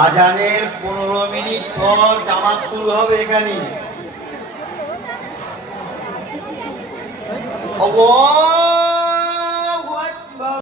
আজানের পনেরো মিনিট পর জামাত শুরু হবে এখানে।